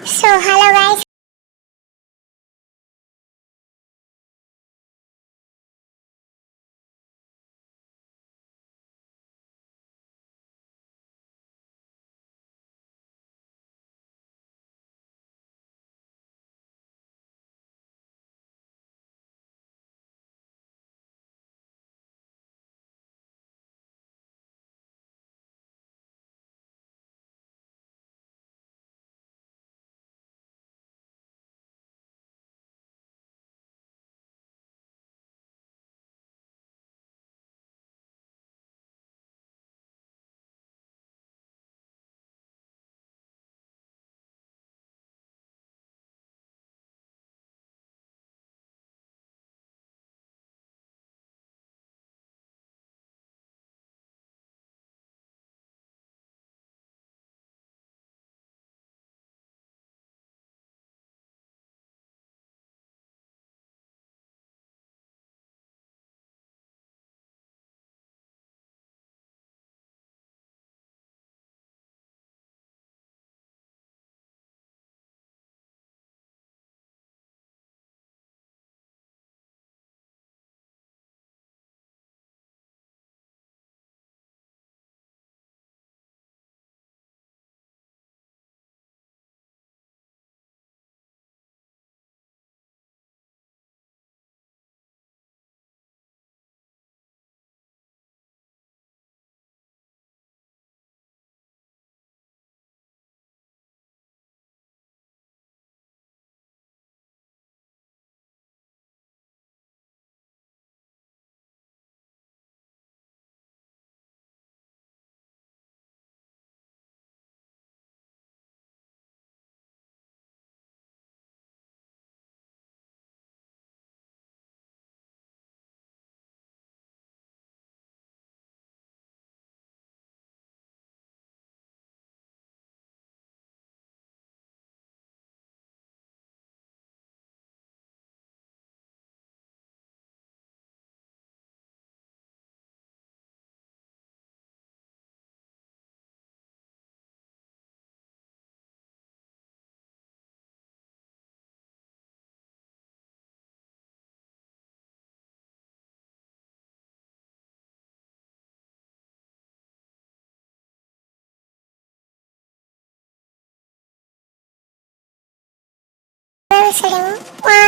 So hello guys.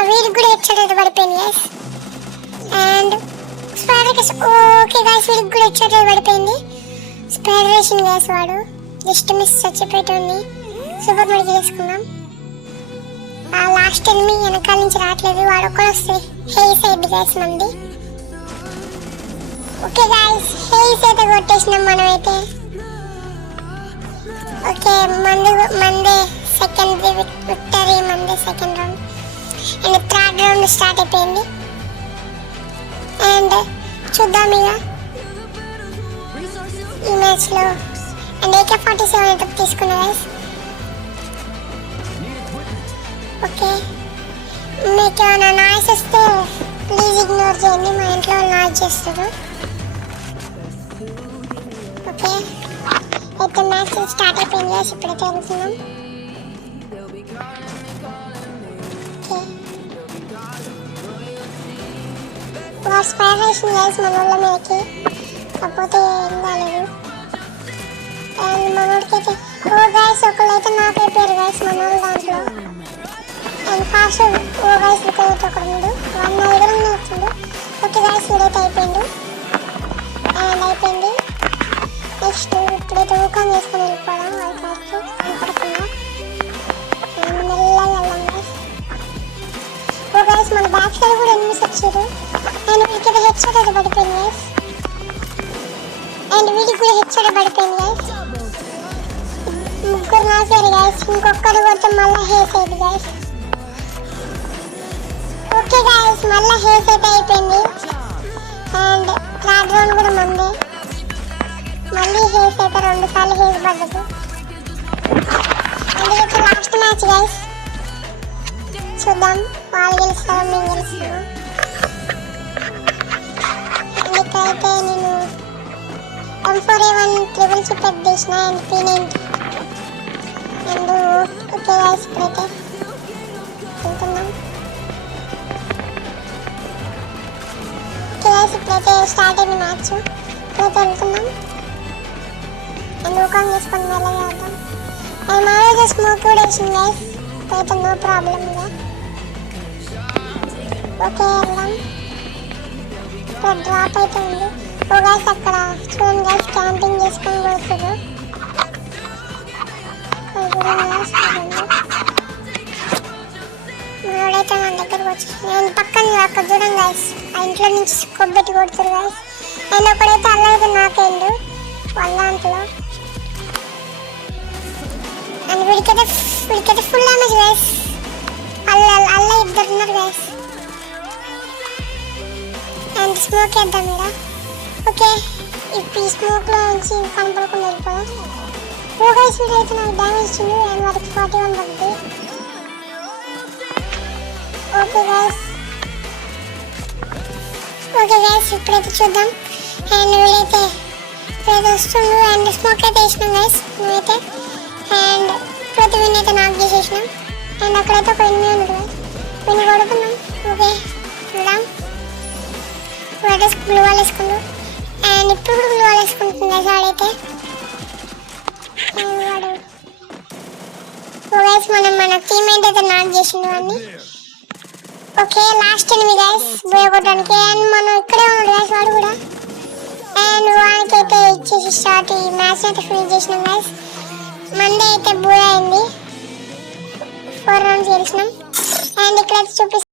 వీడికి కూడా హెడ్షాట్ పడిపోయింది guys. And spider case okay guys, వీడికి కూడా హెడ్షాట్ పడిపోయింది. స్పైడర్ వేసింది గైస్, వాడు జస్ట్ మిస్ చచ్చిపోయేటోని సూపర్ మెడికి చేసుకున్నాం. ఆ లాస్ట్ ఎనిమి వెనకాల నుంచి రావట్లేదు, వాడు ఒక్కడు వస్తే హెయిస్ అయిపోయి గైస్ మంది. ఓకే గైస్, హెయిస్ అయితే కొట్టేసినాం మనమైతే. ఓకే మందే సెకండ్ విక్టరీ, మందే second round. And third round start అయిపోయింది. అండ్ చూద్దాం ఇక ఈ మ్యాచ్లో. అండ్ AK-47 అయితే తీసుకున్నా గైస్. ఓకే, మీకు ఏమైనా నాయిస్ వస్తే ప్లీజ్ ఇగ్నోర్ చేయండి, మా ఇంట్లో వాళ్ళు నాయిస్ చేస్తారు. ఓకే, అయితే మ్యాచ్ స్టార్ట్ అయిపోయింది గైస్, ఇప్పుడైతే వెళ్తున్నాం. వాడు స్పైర్ వేసింది గైస్ మన వాళ్ళ మీదకి, కాకపోతే ఏం కాలేదు. అండ్ మనోడికైతే ఓ గైస్ ఒకళ్ళైతే నాకు అయిపోయారు గైస్ మన వాళ్ళు దాంట్లో. అండ్ ఫాస్ట్ ఓ గైస్ ఇంకైతే ఒకడు వాడు నా దగ్గర వచ్చిండు. ఓకే గైస్, వీడైతే అయిపోయిండు. అండ్ అయిపోయింది. నెక్స్ట్ ఇప్పుడైతే ఊకం చేసుకొని వెళ్ళిపోవడం వాళ్ళ క్లాస్కి కనపడకుండా. అండ్ మెల్లగా వెళ్ళాం గైస్. ఓ గైస్ మన బ్యాక్ సైడ్ కూడా ఎనిమిస్ వచ్చారు. అండ్ వీడికి హెడ్షాట్ అయితే పడిపోయింది గైస్. అండ్ వీడికి కూడా హెడ్షాట్ పడిపోయింది గైస్. ముగ్గురు నాసారు గైస్, ఇంకొకరు కొడితే మళ్ళీ హేస్ అయింది గైస్. ఓకే గైస్, మళ్ళీ హేస్ అయితే అయిపోయింది. అండ్ థర్డ్ రౌండ్ కూడా మందే, మళ్ళీ హేస్ అయితే 2 సార్లు హేస్ పడ్డది. అండ్ ఇది లాస్ట్ మ్యాచ్ గైస్, చూద్దాం వాళ్ళు గెలుస్తారో మేము గెలుస్తాము. అయితే నేను M4A1 ట్రిపుల్ సూపర్ చేసిన. And P90 and okay guys ఇప్పుడైతే వెళ్తున్నాం. ఓకే గైస్ ఇప్పుడైతే స్టార్ట్ అయింది మ్యాచ్. ఇప్పుడైతే వెళ్తున్నాం అండ్ ఓకాన్ చేసుకొని మెల్లగా వెళ్దాం. అండ్ మా రోజు స్మోక్ కూడా వేసింది గైస్. ఇప్పుడైతే నో ప్రాబ్లం ఇక. ఓకే వెళ్దాం. ఇక్కడ డ్రాప్ అయితే ఉంది. ఓ గైస్ అక్కడ చూడండి గైస్ క్యాంపింగ్ చేసుకొని పోతున్నారు. మనోడైతే మన దగ్గరకు వచ్చి నేను పక్కన అక్కడ చూడండి గైస్ ఆ ఇంట్లో నుంచి కొబ్బెట్టి కొడుతారు గైస్. అండ్ ఒకడైతే అల్లైతే నాకేండు వాళ్ళ దాంట్లో. అండ్ వీడికైతే ఫుల్ డ్యామేజ్ గైస్. అల్ల ఇద్దరు ఉన్నారు గైస్. అండ్ స్మోక్ వేద్దాం ఇక్కడ. ఓకే ఇప్పుడు ఈ స్మోక్లో నుంచి కనపడకుండా వెళ్ళిపోదాం. ఓ గైస్ వీడైతే నాకు డ్యామేజ్ ఇచ్చిండు అండ్ వాడికి 41 పడుతుంది. ఓకే గైస్ ఇప్పుడైతే చూద్దాం. అండ్ వీడైతే ఇప్పుడైతే వస్తుండు అండ్ స్మోక్ అయితే వేసినాం గైస్ మేమైతే. అండ్ ఇప్పుడైతే వీడినైతే నాక్ చేసేసినాం. అండ్ అక్కడైతే ఒక ఎనిమిది ఉంది గైస్. వీడిని కొడుకున్నాం. ఓకే వెళ్దాం. వాడు గ్లూ వాల్ వేసుకుండు అండ్ ఇప్పుడు కూడా గ్లూ వాల్ వేసుకుంటుంది గైస్ వాడైతే. వాడు గైస్ మన టీమ్మేట్ అయితే నాక్ చేసిండు వాడిని. ఓకే లాస్ట్ ఎనిమిది గైస్ బోయ కొట్టడానికి. అండ్ మనం ఇక్కడే ఉన్నాడు గైస్ వాడు కూడా. అండ్ వానికి అయితే ఇచ్చేసి స్టార్ట్ ఈ మ్యాచ్ అయితే ఫినిష్ చేసినాం గైస్. మండే అయితే బోయ అయింది. 4 రౌండ్స్ గెలిచినాం. అండ్ ఇక్కడైతే చూపిస్తాం